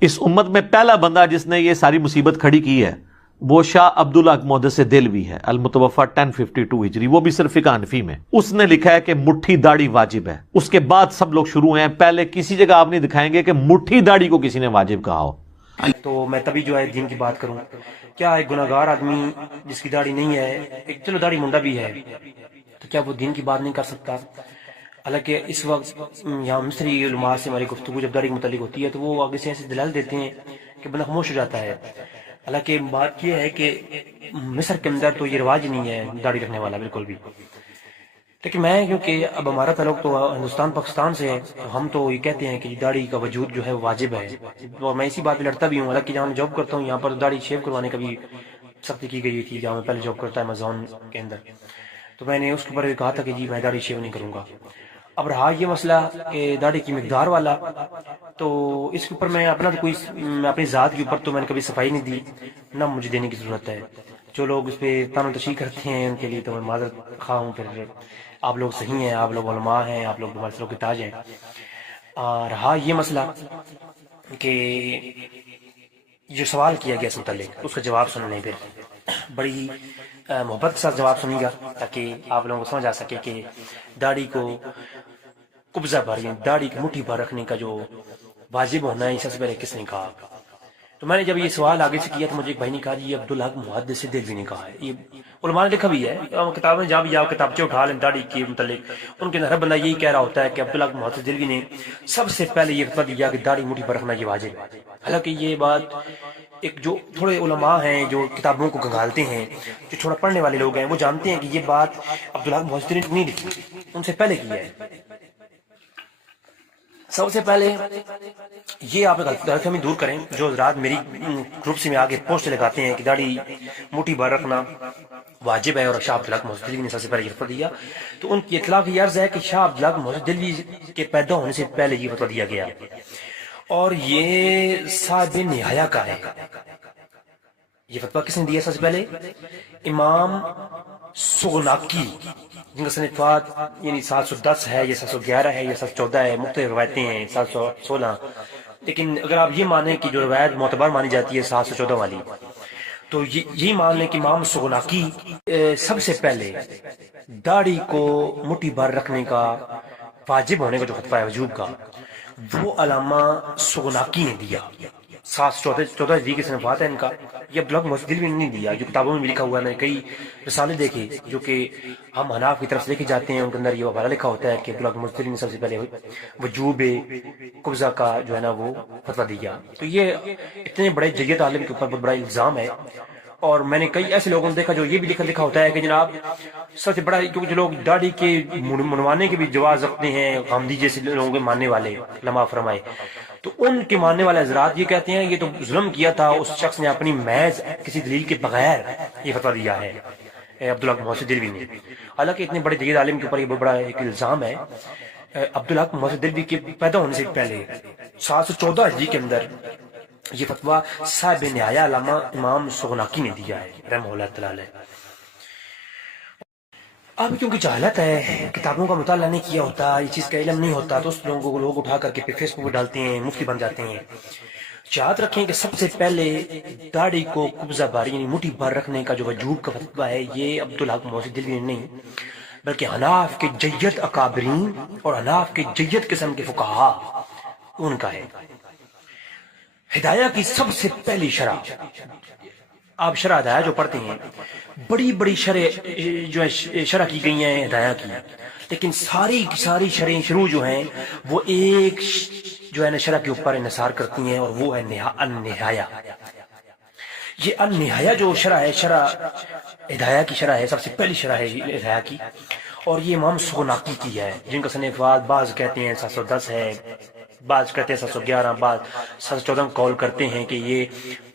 اس امت میں پہلا بندہ جس نے یہ ساری مصیبت کھڑی کی ہے وہ شاہ عبداللہ محدث دہلوی ہے، المتوفی 1052 ہجری، وہ بھی صرف فقہ حنفی میں۔ اس نے لکھا ہے کہ مٹھی داڑھی واجب ہے، اس کے بعد سب لوگ شروع ہیں، پہلے کسی جگہ آپ نہیں دکھائیں گے کہ مٹھی داڑھی کو کسی نے واجب کہا ہو۔ تو میں تبھی جو ہے دین کی بات کروں، کیا ایک گناہگار آدمی جس کی داڑھی نہیں ہے، ایک چلو داڑھی منڈا بھی ہے، تو کیا وہ دین کی بات نہیں کر سکتا؟ حالانکہ اس وقت یہاں مصری علماء سے ہماری گفتگو جب داڑھی کے متعلق ہوتی ہے تو وہ آگے سے ایسے دلال دیتے ہیں کہ بندہ خاموش ہو جاتا ہے۔ حالانکہ بات یہ ہے کہ مصر کے اندر تو یہ رواج نہیں ہے داڑھی رکھنے والا بالکل بھی، لیکن میں کیونکہ اب ہمارا تعلق تو ہندوستان پاکستان سے ہے تو ہم تو یہ کہتے ہیں کہ داڑھی کا وجود جو ہے واجب ہے، اور میں اسی بات پہ لڑتا بھی ہوں۔ حالانکہ جہاں میں جاب کرتا ہوں یہاں پر داڑھی شیو کروانے کا بھی سختی کی گئی تھی، جہاں میں پہلے جاب کرتا ہے ایمیزون کے اندر، تو میں نے اس کے اوپر بھی کہا تھا کہ جی میں داڑھی شیو نہیں کروں گا۔ اب رہا یہ مسئلہ کہ داڑھی کی مقدار والا، تو اس کے اوپر میں اپنا تو کوئی اپنی ذات کے اوپر تو میں نے کبھی صفائی نہیں دی، نہ مجھے دینے کی ضرورت ہے۔ جو لوگ اس پہ تان و تشریح کرتے ہیں ان کے لیے تو میں معذرت خواہ ہوں، پھر آپ لوگ صحیح ہیں، آپ لوگ علماء ہیں، آپ لوگ ہمارے سروں کے تاج ہیں۔ رہا یہ مسئلہ کہ جو سوال کیا گیا اس متعلق، اس کا جواب سننے پھر بڑی محبت کے ساتھ جواب سنیں گا تاکہ آپ لوگوں کو سمجھ آ سکے کہ داڑھی کو قبضہ بھر، یعنی داڑھی کی مٹھی بھر رکھنے کا جو واجب ہونا ہے، سب سے پہلے کس نے کہا؟ تو میں نے جب یہ سوال آگے سے کیا تو مجھے ایک بھائی نے کہا یہ عبداللہ محدث دہلوی نے کہا ہے، یہ علماء نے لکھا بھی ہے کتابیں، جہاں بھی آپ کتابچے اٹھا لیں داڑھی کے متعلق ان کے اندر ہر بندہ یہی کہہ رہا ہوتا ہے کہ عبداللہ محدث دہلوی نے سب سے پہلے یہ فتویٰ دیا کہ داڑھی مٹھی پر رکھنا یہ واجب ہے۔ حالانکہ یہ بات ایک جو تھوڑے علماء ہیں جو کتابوں کو گنگالتے ہیں، جو تھوڑا پڑھنے والے لوگ ہیں، وہ جانتے ہیں کہ یہ بات عبداللہ محدث دہلوی نے نہیں لکھی، ان سے پہلے کی ہے۔ سب سے پہلے یہ آپ غلط فہمی دور کریں، جو حضرات میری گروپ سے میں آگے پوسٹ لگاتے ہیں کہ داڑھی مٹھی بھر رکھنا واجب ہے اور شاہ عبدالحق محدث دہلوی نے سب سے پہلے یہ فتویٰ دیا، تو ان کی اطلاع کی عرض ہے کہ شاہ عبدالحق محدث دہلوی کے پیدا ہونے سے پہلے یہ فتویٰ دیا گیا، اور یہ صاحب نہایہ کا ہے۔ یہ فتویٰ کس نے دیا سب سے پہلے؟ امام سغناکی، جن کا صنفات یعنی 710 ہے یا 711 ہے یا 714 ہے، مختلف روایتیں ہیں، 716، لیکن اگر آپ یہ مانیں کہ جو روایت معتبر مانی جاتی ہے 714 والی، تو یہی مان لیں کہ امام سغناکی سب سے پہلے داڑھی کو مٹھی بھر رکھنے کا واجب ہونے کا جو فتویٰ ہے وجوب کا، وہ علامہ سغناکی نے دیا۔ 714 ہجری کے صنفات ہے ان کا، یہ عبدالحق محدث دہلوی نے نہیں دیا، جو کتابوں میں بھی لکھا ہوا ہے۔ میں نے کئی رسالے دیکھے جو کہ ہم حناف کی طرف سے لے کے جاتے ہیں، ان کے اندر یہ حوالہ لکھا ہوتا ہے کہ عبدالحق محدث دہلوی نے سب سے پہلے وجوب قبضہ کا جو ہے نا وہ فتویٰ دیا۔ تو یہ اتنے بڑے جید عالم کے اوپر بہت بڑا الزام ہے، اور میں نے کئی ایسے لوگوں نے دیکھا جو یہ بھی لکھا ہوتا ہے کہ جناب سب سے بڑا، کیونکہ جو لوگ داڑھی کے منوانے کے بھی جواز رکھتے ہیں، غامدی جیسے لوگوں کے ماننے والے علماء فرمائے، تو ان کے ماننے والے حضرات یہ کہتے ہیں یہ تو ظلم کیا تھا اس شخص نے، اپنی محض کسی دلیل کے بغیر یہ فتویٰ دیا ہے عبدالحق محدث دہلوی نے۔ حالانکہ اتنے بڑے جید عالم کے اوپر یہ بہت بڑا ایک الزام ہے۔ عبدالحق محدث دہلوی کے پیدا ہونے سے پہلے 714 ہجری کے اندر یہ فتویٰ صاحب نہایہ علامہ امام سغناکی نے دیا ہے رحمہ اللہ تعالی۔ اب کیونکہ جہالت ہے، کتابوں کا مطالعہ نہیں کیا ہوتا، یہ چیز کا علم نہیں ہوتا، تو اس لوگوں کو لوگ اٹھا کر کے فیس بک پہ ڈالتے ہیں، مفتی بن جاتے ہیں۔ یاد رکھیں کہ سب سے پہلے داڑھی کو قبضہ بھر یعنی مٹھی بھر رکھنے کا جو وجوب کا فتویٰ ہے، یہ عبدالحق محدث دہلوی نے نہیں بلکہ حناف کے جید اکابرین اور حناف کے جید قسم کے فقہا ان کا ہے۔ ہدایہ کی سب سے پہلی شرح، آپ شرح ہدایہ جو پڑھتے ہیں، بڑی بڑی شرح جو ہے شرح کی گئی ہیں ہدایہ کی، لیکن ساری شرح شروع جو ہیں وہ ایک جو ہے نا شرح کے اوپر انحصار کرتی ہیں، اور وہ ہے النہایہ۔ یہ النہایہ جو شرح ہے، شرح ہدایہ کی شرح ہے، سب سے پہلی شرح ہے ہدایہ کی، اور یہ امام سغناکی کی ہے، جن کا صنفات بعض کہتے ہیں 710 ہے، بعض کہتے ہیں 711، بعض 714 قول کرتے ہیں کہ یہ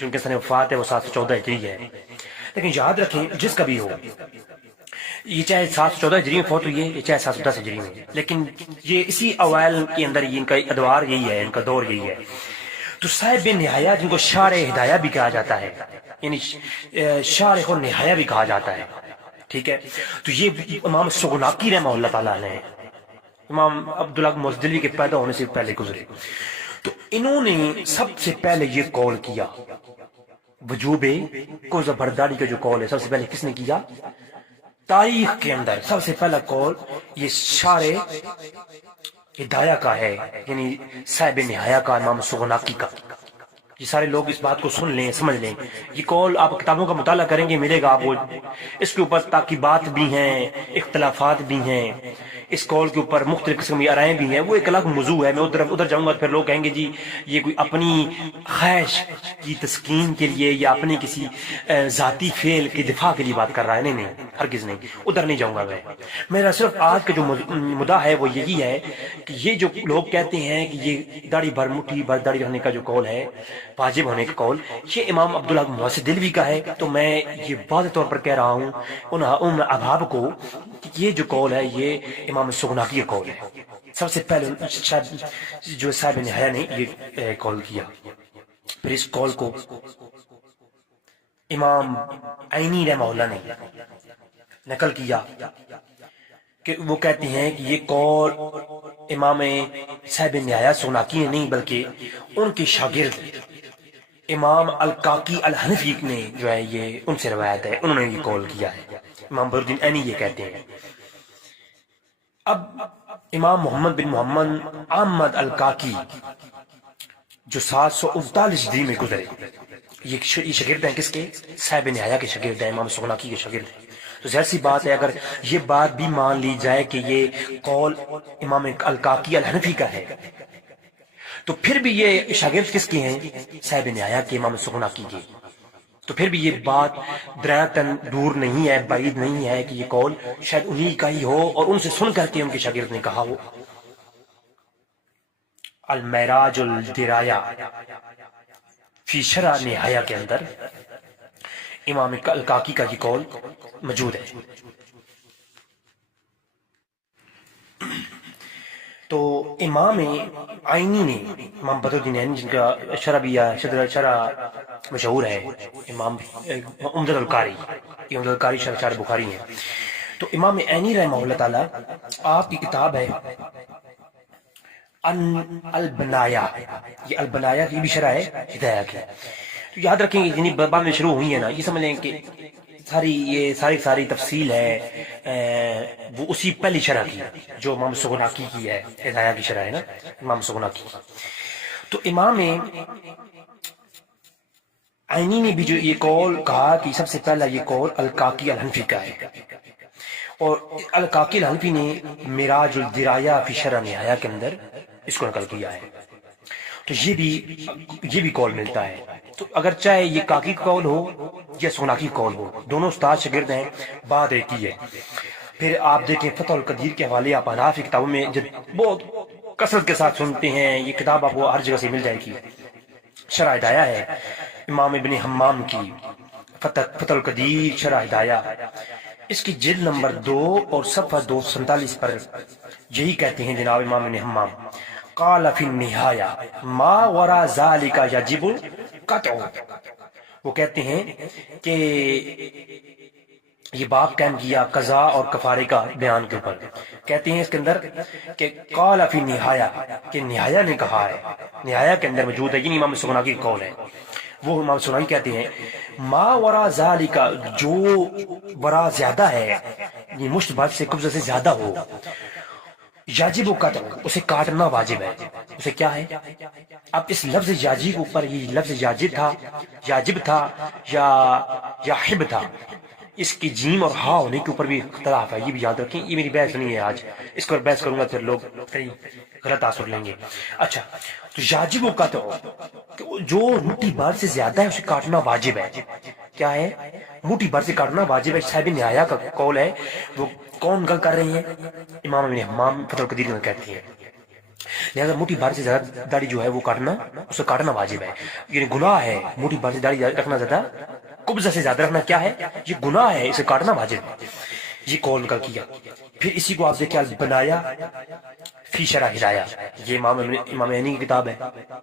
جن کے صنفات ہے وہ 714 ہجری ہے۔ لیکن یاد رکھیں جس کا بھی ہو، یہ چاہے 714 ہجری میں فوت ہوئی ہے، یہ چاہے 710 ہجری میں، لیکن یہ اسی اوائل کے اندر ان کا ادوار یہی ہے، ان کا دور یہی ہے۔ تو صاحب نہایہ جن کو شارح ہدایہ بھی کہا جاتا ہے، یعنی شارح النہایہ بھی کہا جاتا ہے، ٹھیک ہے، تو یہ امام سغناکی رحمہ اللہ تعالیٰ نے امام عبدالحق محدث دہلوی کے پیدا ہونے سے پہلے گزرے۔ تو انہوں نے سب سے پہلے یہ قول کیا وجوب کوزہ برداری کا جو قول ہے سب سے پہلے کس نے کیا تاریخ کے اندر سب سے پہلا قول یہ شارح ہدایہ کا ہے یعنی صاحب نہایہ کا امام سغناکی کا یہ سارے لوگ اس بات کو سن لیں سمجھ لیں یہ قول آپ کتابوں کا مطالعہ کریں گے ملے گا آپ کو اس کے اوپر تاکیبات بھی ہیں اختلافات بھی ہیں اس قول کے اوپر مختلف قسم کی رائیں بھی ہیں وہ ایک الگ موضوع ہے میں ادھر جاؤں گا پھر لوگ کہیں گے جی یہ کوئی اپنی خواہش کی تسکین کے لیے یا اپنی کسی ذاتی فعل کے دفاع کے لیے بات کر رہا ہے نہیں ہرگز نہیں ادھر نہیں جاؤں گا میرا صرف آج کا جو مدعا ہے وہ یہی ہے کہ یہ جو لوگ کہتے ہیں کہ یہ داڑھی بھر مٹھی بھر داڑھی رہنے کا جو قول ہے واجب ہونے کا قول یہ امام عبداللہ محدث دہلوی کا ہے تو میں یہ واضح طور پر کہہ رہا ہوں ان احباب کو کہ یہ جو قول ہے یہ امام سغناکی کا قول ہے سب سے پہلے جو صاحب نہایہ نے یہ قول کیا پھر اس قول کو امام عینی رحمہ اللہ نے نقل کیا کہ وہ کہتے ہیں کہ یہ قول امام صاحب نہایہ سغناکی نے نہیں بلکہ ان کے شاگرد امام الکاکی الحنفی نے جو ہے یہ ان سے روایت ہے انہوں نے یہ قول کیا ہے امام بدرالدین عینی یہ کہتے ہیں اب امام محمد بن محمد احمد الکاکی جو 739 ہجری میں گزرے یہ شاگرد ہیں کس کے صاحب نہایہ کے شاگرد ہیں امام سغناکی کے شاگرد ہیں تو ظاہر سی بات ہے اگر یہ بات بھی مان لی جائے کہ یہ قول امام الکاکی الحنفی کا ہے تو پھر بھی یہ شاگرد کس کے ہیں صاحب نہایہ کے امام سغناکی کے تو پھر بھی یہ بات درایتاً دور نہیں ہے بعید نہیں ہے کہ یہ قول شاید انہی کا ہی ہو اور ان سے سن کر کے ان کے شاگرد نے کہا ہو المعراج الدرایا فی شرح نہایہ کے اندر امام الکاکی کا یہ قول موجود ہے تو امام عینی نے امام بدرالدین عینی جن کا شرح بھی شرح مشہور ہے امام عمدۃ القاری یہ عمدۃ القاری شرح بخاری ہیں تو امام عینی رحمہ اللہ تعالی آپ کی کتاب ہے البنایا یہ البنایا کی بھی شرح ہے ہدایہ کی تو یاد رکھیں گے جنہیں بعد میں شروع ہوئی ہے نا یہ سمجھ لیں کہ ساری تفصیل ہے وہ اسی پہلی شرح کی جو امام سغناکی کی ہے ہدایہ کی شرح ہے نا امام سغناکی تو امام عینی نے بھی جو یہ قول کہا کہ سب سے پہلا یہ قول الکاکی الحنفی کا ہے اور الکاکی الحنفی نے معراج الدرایا فی شرح نہایہ کے اندر اس کو نقل کیا ہے تو یہ بھی قول ملتا ہے تو اگر چاہے یہ کاکی قول ہو یا سغناکی قول ہو دونوں استاد شاگرد ہیں بات ایک ہی ہے پھر آپ دیکھیں فتح القدیر کے حوالے آپ اناف کی کتابوں میں بہت کثرت کے ساتھ سنتے ہیں یہ کتاب آپ کو ہر جگہ سے مل جائے گی شرح ہدایہ ہے امام ابن حمام کی فتح القدیر شرح ہدایہ اس کی جلد نمبر 2 اور صفحہ 247 پر یہی کہتے ہیں جناب امام ابن حمام قال فی النہایہ ما وراء ذالک یجب قطع وہ کہتے ہیں کہ یہ باب قائم کیا قضا اور کفارے کا بیان کے اوپر کہتے ہیں اس کے اندر کہ قال فی النہایہ کہ نہایہ نے کہا ہے نہایہ کے اندر موجود ہے یعنی امام سغناکی قول ہے وہ امام سغناکی کہتے ہیں ما وراء ذالک جو ورا زیادہ ہے یہ مشت بھر سے قبضہ سے زیادہ ہو یاجب قطع اسے کاٹنا واجب ہے اسے کیا ہے اب اس لفظ یاجب کے اوپر یہ لفظ یاجب تھا یا حب تھا اس کی جیم اور ہا ہونے کے اوپر بھی اختلاف ہے یہ بھی یاد رکھیں یہ میری بحث نہیں ہے آج اس پر بحث کروں گا پھر لوگ غلط تاثر لیں گے اچھا تو یاجب قطع جو مٹھی بھر سے زیادہ ہے اسے کاٹنا واجب ہے کیا ہے مٹھی بھر سے کاٹنا واجب ہے صاحب نہایہ کا قول ہے وہ کون گل کر رہے ہیں امام ابن حمام فتح القدیر میں کہتے ہیں لہذا مٹھی بھر سے زیادہ داڑھی جو ہے وہ کاٹنا اسے کاٹنا واجب ہے یعنی گناہ ہے مٹھی بھر سے داڑھی رکھنا زیادہ قبضہ سے زیادہ رکھنا کیا ہے یہ گناہ ہے اسے کاٹنا واجب ہے یہ قول نقل کیا پھر اسی کو آپ دیکھیں البنایا فی شرح ہدایہ یہ امام عینی کی کتاب ہے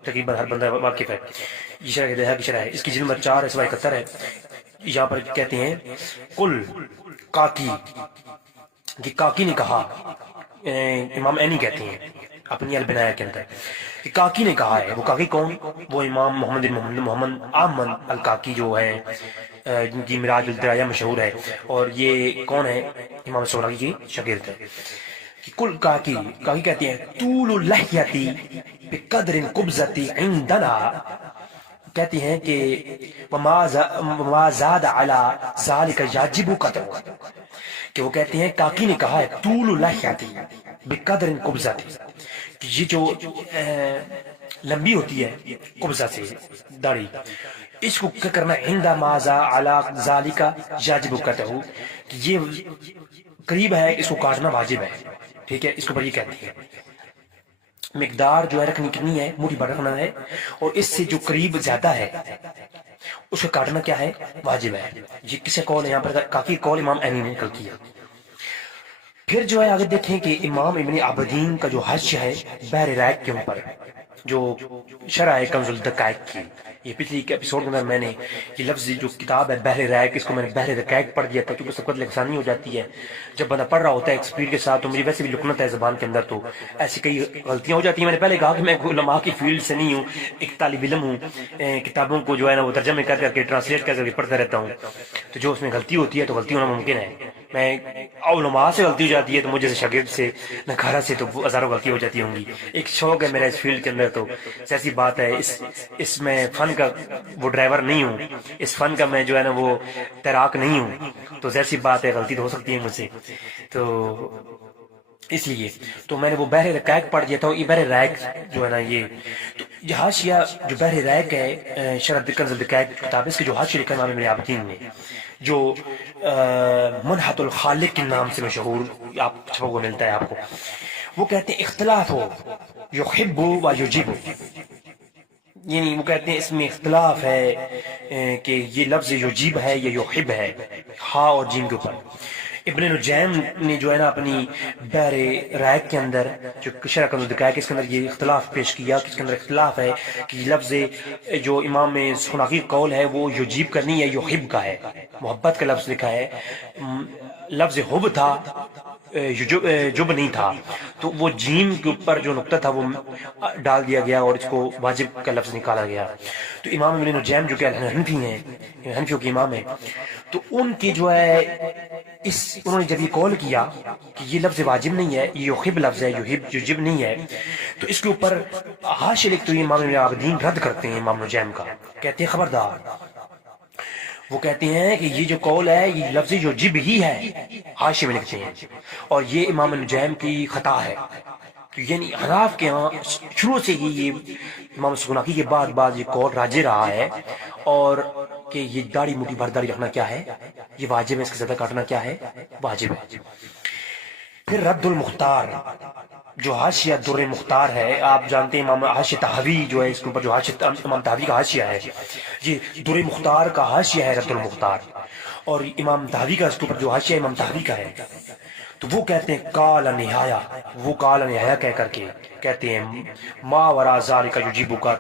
تقریباً ہر بندہ واقف ہے یہ شرح ہدایہ کی شرح ہے اس کی جلد نمبر 4 سوائے 71 ہے یہاں پر کہتے ہیں کل کاکی کہ کاکی نے کہا امام عینی کہتے ہیں اپنی البنایا کے اندر کہ کاکی نے کہا ہے. وہ کاکی کون؟ وہ امام محمد احمد الکاکی جو ہے جن کی مراج الدرایا مشہور ہے. اور یہ کون ہے؟ امام سوراقی کی شاگرد ہے. کہ کل کاکی کہتی ہیں طول لحیتی بقدر قبضتی عندنا، کہتی ہیں کہ وما زاد علی ذالک یجب قطع، کہ وہ کہتی ہیں کاکی نے کہا ہے طول لحیتی بقدر قبضتی، کہ یہ جو لمبی ہوتی ہے قبضہ سے داڑھی، اس کو کیا کرنا ہے عند ما زاد علی ذالک یجب قطع، کہ یہ قریب ہے اس کو کاٹنا واجب ہے. ٹھیک ہے، اس کو بڑی کہتی ہے. مقدار جو ہے رکھنی کتنی ہے؟ موٹھی بھر رکھنا ہے، اور اس سے جو قریب زیادہ ہے اس کو کاٹنا کیا ہے؟ واجب ہے. یہ کسے قول ہے یہاں پر؟ کافی قول امام عینی نے نقل کیا. پھر جو ہے آگے دیکھیں کہ امام ابن عابدین کا جو حج ہے بحر رائق کے اوپر، جو شرح ہے کنز الدقائق کی، یہ پچھلی ایپیسوڈ میں میں نے یہ لفظ جو کتاب ہے بحر رائق، اس کو میں نے بحر رقائق پڑھ دیا تھا کیونکہ سبقت لسانی ہو جاتی ہے جب بندہ پڑھ رہا ہوتا ہے ایک سپیڈ کے ساتھ. تو مجھے ویسے بھی لکنت ہے زبان کے اندر، تو ایسی کئی غلطیاں ہو جاتی ہیں. میں نے پہلے کہا کہ میں علماء کی فیلڈ سے نہیں ہوں، ایک طالب علم ہوں، کتابوں کو جو ہے نا وہ ترجمے کر کر کے ٹرانسلیٹ کر کے پڑھتا رہتا ہوں. تو جو اس میں غلطی ہوتی ہے تو غلطی ہونا ممکن ہے. میں علماء سے غلطی ہو جاتی ہے تو مجھے سے شاگرد سے نکھارا سے تو ہزاروں غلطی ہو جاتی ہوں گی. ایک شوق ہے میرا اس فیلڈ کے اندر، تو ایسی بات ہے. اس میں فن کا وہ ڈرائیور نہیں ہوں، اس فن کا میں جو ہے نا وہ تیراک نہیں ہوں، تو ایسی بات ہے غلطی تو ہو سکتی ہے مجھ سے. تو اس لیے تو میں نے وہ بحر رقائق پڑھ دیا تھا. یہ بحر رائق جو ہے نا یہ حاشیہ جو بحر رائق ہے شرح کنز الدقائق کتاب، اس کے جو حاشیہ لکھا امام ابن عابدین نے، جو منحت الخالق کے نام سے مشہور آپ چھپا ہوا ملتا ہے آپ کو، وہ کہتے ہیں اختلاف ہو یحب و یجب، یعنی وہ کہتے ہیں اس میں اختلاف ہے کہ یہ لفظ یجب ہے یا یحب ہے، ہا اور جیم کے اوپر. ابن نجیم نے جو ہے نا اپنی بحر رائق کے اندر جو شرح کنز الدقائق اس کے اندر یہ اختلاف پیش کیا کہ اس کے اندر اختلاف ہے کہ یہ لفظ جو امام سناقی قول ہے وہ یجیب کا نہیں ہے، یحب کا ہے. محبت کا لفظ لکھا ہے، لفظ حب تھا، جب نہیں تھا، تو وہ جیم کے اوپر جو نقطہ تھا وہ ڈال دیا گیا اور اس کو واجب کا لفظ نکالا گیا. تو امام ابن نجیم جو کہ حنفی ہیں، حنفیوں کے امام ہیں، تو ان کی جو ہے انہوں نے جب یہ قول کیا کہ یہ لفظ واجب نہیں ہے، یہ یحب لفظ ہے، یجب نہیں ہے، تو اس کے اوپر حاشیہ لکھتے ہوئے امام ابن عابدین رد کرتے ہیں امام نجیم کا، کہتے ہیں خبردار. وہ کہتے ہیں کہ یہ جو قول ہے یہ لفظ یجب ہی ہے، حاشیہ میں لکھتے ہیں، اور یہ امام نجیم کی خطا ہے. یعنی حناف کے ہاں شروع سے ہی یہ امام سناقی کے بعد بعد یہ قول راجع رہا ہے، اور کہ یہ داڑھی موٹی بھر داڑھی رکھنا کیا ہے؟ یہ واجب ہے، اس کے زیادہ کاٹنا کیا ہے؟ واجب ہے. پھر رد المختار جو حاشیہ در مختار ہے، آپ جانتے ہیں امام حاشیہ تحوی جو ہے اس کے اوپر جو حاشیہ امام تحوی کا حاشیہ ہے، یہ در مختار کا حاشیہ ہے رد المختار، اور امام تحوی کا اس کے اوپر جو حاشیہ امام تحوی کا ہے، تو وہ کہتے ہیں قال نہایا، وہ قال نہایا کہہ کر کے کہتے ہیں ما ورا ذالک یجیب کا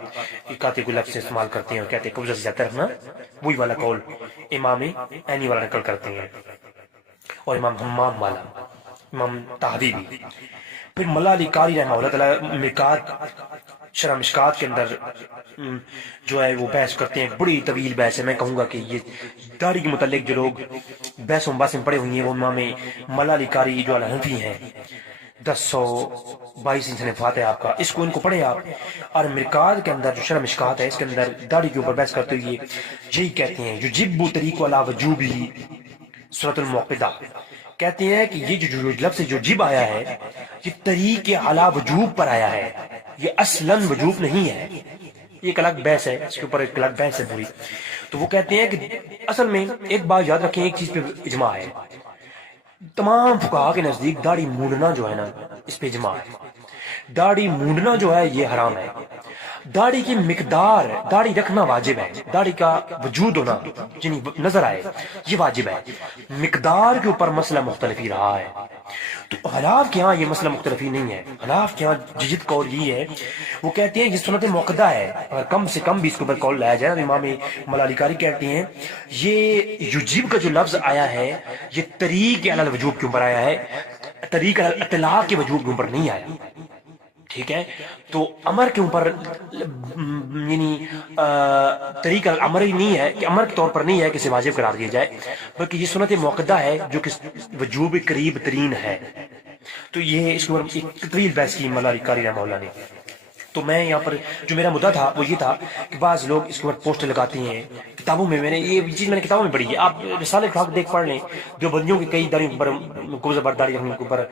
کہتے کو لفظ استعمال کرتے ہیں اور کہتے ہیں قبضہ سے زیادہ رکھنا وہی والا قول امام عینی والا نقل کرتے ہیں، اور امام حمام والا، امام تحوی بھی. پھر ملا علی قاری رحمہ اللہ تعالی مکات شرح مشکات کے اندر جو ہے وہ بحث کرتے ہیں، بڑی طویل بحث ہے. میں کہوں گا کہ یہ داڑھی کے متعلق جو لوگ بحث و مباحث میں پڑے ہوئی ہیں وہ امام ملا علی قاری جو الحنفی ہیں، 1022 صنفات ہے آپ کا، اس کو ان کو پڑھے آپ. اور مرکات کے اندر جو شرح مشکات ہے اس کے اندر داڑھی کے اوپر بحث کرتے ہوئے یہی کہتے ہیں یجب طریق علی وجوبہ سورۃ الموقدہ، کہتے ہیں کہ یہ جو لفظ یجب آیا ہے یہ طریق علی وجوب پر آیا ہے، یہ اصلاً وجوب نہیں ہے. یہ ایک الگ بحث ہے، اس کے اوپر ایک الگ بحث ہے پوری. تو وہ کہتے ہیں کہ اصل میں ایک بات یاد رکھیں، ایک چیز پہ اجماع ہے، تمام فقہا کے نزدیک داڑھی مونڈنا جو ہے نا اس پہ اجماع ہے. داڑھی مونڈنا جو ہے یہ حرام ہے. داڑھی کی مقدار، داڑھی رکھنا واجب ہے، داڑھی کا وجود ہونا یعنی نظر آئے یہ واجب ہے. مقدار کے اوپر مسئلہ مختلف ہی رہا ہے. تو حناف کے ہاں یہ مسئلہ مختلف ہی نہیں ہے. حناف کے ہاں جدید قول یہ ہے، وہ کہتے ہیں یہ سنت موقدہ ہے، اگر کم سے کم بھی اس کے اوپر قول لایا جائے. امام ملا علی قاری کہتے ہیں یہ یجب کا جو لفظ آیا ہے یہ طریق علی الوجوب کے اوپر آیا ہے، طریق علی الاطلاق کے وجوب کے اوپر نہیں آیا. ٹھیک ہے. تو امر کے اوپر یعنی طریقہ امر ہی نہیں ہے کہ امر کے طور پر نہیں ہے کہ اسے واجب قرار دیا جائے، بلکہ یہ سنت موقدہ ہے جو کہ وجوب قریب ترین ہے. تو یہ اس پر ایک طویل بحث کی مولا علی قاری رحمہ اللہ نے. تو میں یہاں پر جو میرا مدعا تھا وہ یہ تھا کہ بعض لوگ اس کے اوپر پوسٹر لگاتے ہیں کتابوں میں. میں نے یہ چیز میں نے کتابوں میں پڑھی ہے، آپ رسالے خاک دیکھ پڑھ لیں. جو بندیوں کی کئی داڑھی پر قبضہ بر داڑھی کے اوپر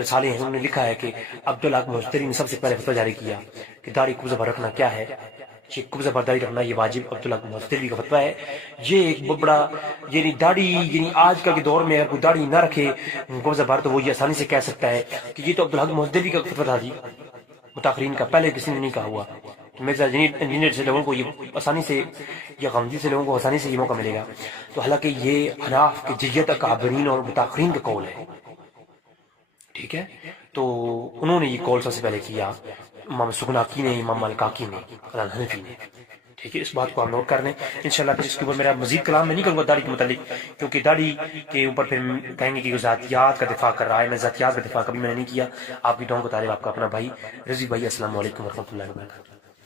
رسالے ہیں، انہوں نے لکھا ہے کہ عبدالحق مجتری نے سب سے پہلے فتویٰ جاری کیا کہ داڑھی قبضہ بر رکھنا کیا ہے. یہ قبضہ بر داڑھی رکھنا یہ واجب عبدالحق مجتری کا فتویٰ ہے. یہ ایک بڑا یعنی داڑھی یعنی آج کل کے دور میں اگر کوئی داڑھی نہ رکھے قبضہ بر تو وہ یہ آسانی سے کہہ سکتا ہے کہ یہ تو عبدالحق مجتری کا فتویٰ تھا. جی متاخرین کا پہلے کسی نے نہیں کہا ہوا. تو میرے انجینئر سے لوگوں کو یہ آسانی سے یا غمزی سے لوگوں کو آسانی سے یہ موقع ملے گا. تو حالانکہ یہ حناف کے جیت اکابرین اور متاخرین کا قول ہے. ٹھیک ہے، تو انہوں نے یہ قول سب سے پہلے کیا، امام سکناکی نے، امام مالکاکی نے، قلال حنفی نے. ٹھیک ہے، اس بات کو آپ نوٹ کر لیں. انشاءاللہ پھر اس کے اوپر میرا مزید کلام میں نہیں کروں گا داڑھی کے متعلق، کیونکہ داڑھی کے اوپر پھر کہیں گے کہ وہ ذاتیات کا دفاع کر رہا ہے. میں ذاتیات کا دفاع کبھی میں نے نہیں کیا. آپ کی دعاؤں کو طالب آپ کا اپنا بھائی رضی بھائی. السلام علیکم ورحمۃ اللہ وبرکاتہ.